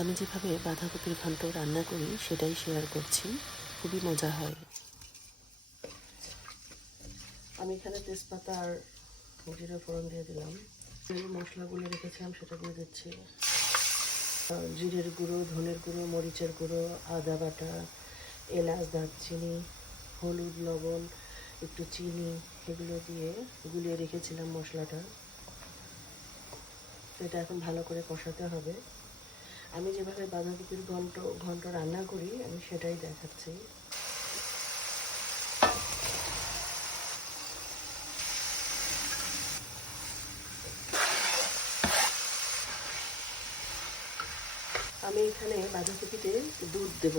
আমি যেভাবে বাঁধাকপির ঘন্ট রান্না করি সেটাই শেয়ার করছি, খুবই মজা হয়। আমি এখানে তেজপাতা আর জিরে ফোড়ন দিয়ে দিলাম। যে মশলাগুলো রেখেছিলাম সেটা দিয়ে দিচ্ছি। জিরের গুঁড়ো, ধনের গুঁড়ো, মরিচের গুঁড়ো, আদা বাটা, এলাচ, দারচিনি, হলুদ, লবণ, একটু চিনি, এগুলো দিয়ে গুলিয়ে রেখেছিলাম মশলাটা। এটা এখন ভালো করে কষাতে হবে। আমি যেভাবে বাঁধাকপির ঘন্ট রান্না করি আমি সেটাই দেখাচ্ছি। আমি এখানে বাঁধাকপিতে দুধ দেব,